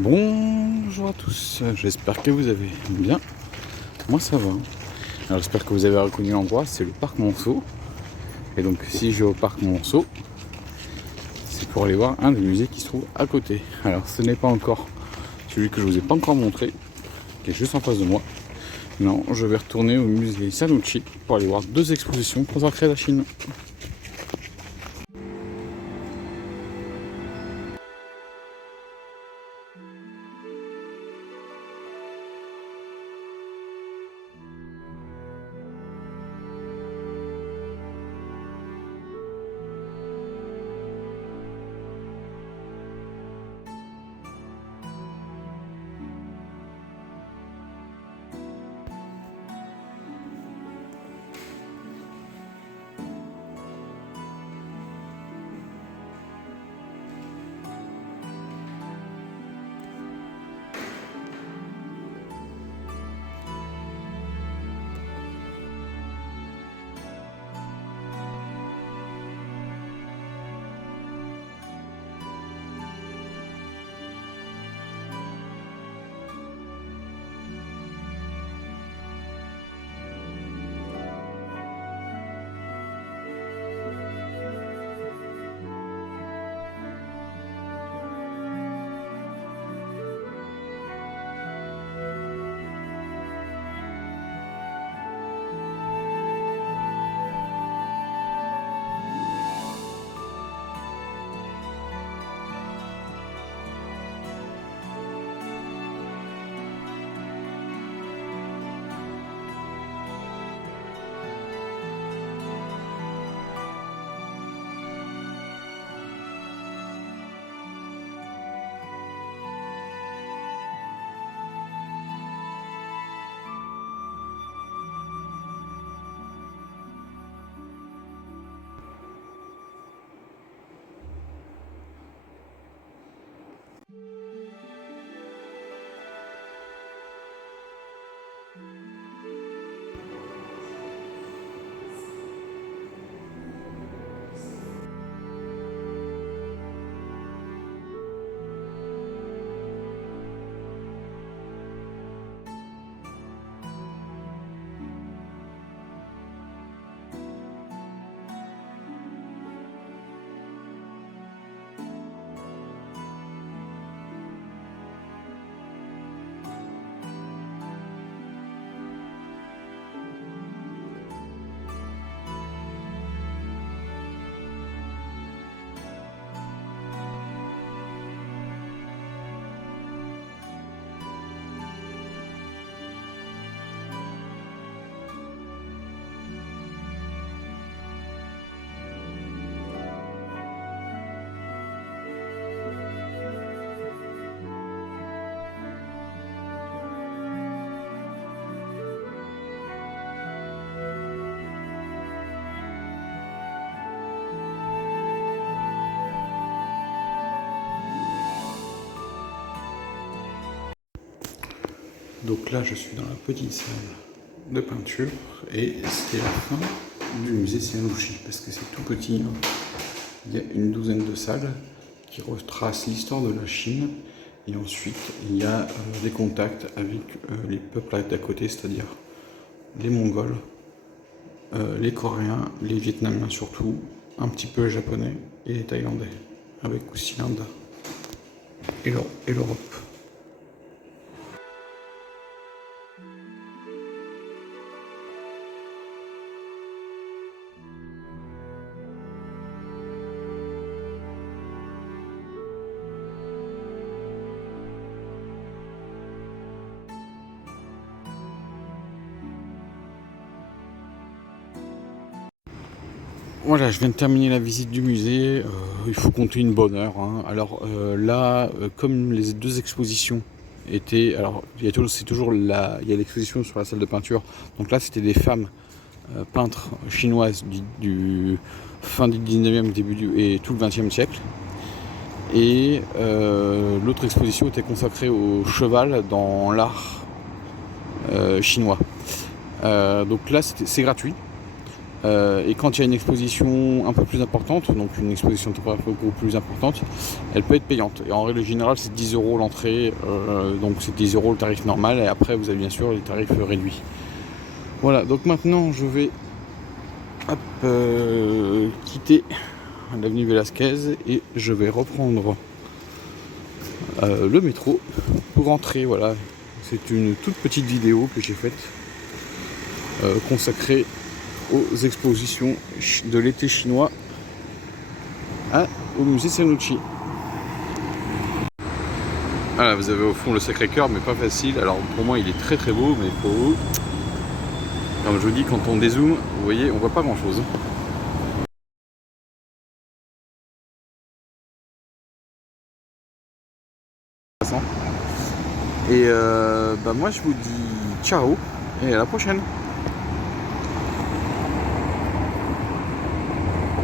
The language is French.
Bonjour à tous, j'espère que vous allez bien. Moi ça va. Alors j'espère que vous avez reconnu l'endroit, c'est le parc Monceau. Et donc si je vais au parc Monceau, c'est pour aller voir un des musées qui se trouve à côté. Alors ce n'est pas encore celui que je vous ai pas encore montré, qui est juste en face de moi. Non, je vais retourner au musée Sanucci pour aller voir deux expositions consacrées à la Chine. Donc là, je suis dans la petite salle de peinture et c'est la fin du musée Sanucci parce que c'est tout petit. Il y a une douzaine de salles qui retracent l'histoire de la Chine et ensuite il y a des contacts avec les peuples d'à côté, c'est-à-dire les Mongols, les Coréens, les Vietnamiens surtout, un petit peu les Japonais et les Thaïlandais, avec aussi l'Inde et l'Europe. Voilà, je viens de terminer la visite du musée, il faut compter une bonne heure. Alors là, comme les deux expositions étaient... Alors, il y a l'exposition sur la salle de peinture, donc là c'était des femmes peintres chinoises du fin du 19e, et tout le 20e siècle. Et l'autre exposition était consacrée au cheval dans l'art chinois. Donc là c'est gratuit. Et quand il y a une exposition un peu plus importante, donc une exposition temporaire beaucoup plus importante, elle peut être payante. Et en règle générale, c'est 10 € l'entrée, donc c'est 10 € le tarif normal, et après vous avez bien sûr les tarifs réduits. Voilà, donc maintenant je vais quitter l'avenue Velasquez et je vais reprendre le métro pour rentrer. Voilà, c'est une toute petite vidéo que j'ai faite consacrée aux expositions de l'été chinois au musée Senouchi. Voilà, vous avez au fond le Sacré-Cœur, mais pas facile. Alors pour moi il est très très beau, mais pour vous, comme je vous dis, quand on dézoome, vous voyez, on voit pas grand chose. Et moi je vous dis ciao et à la prochaine.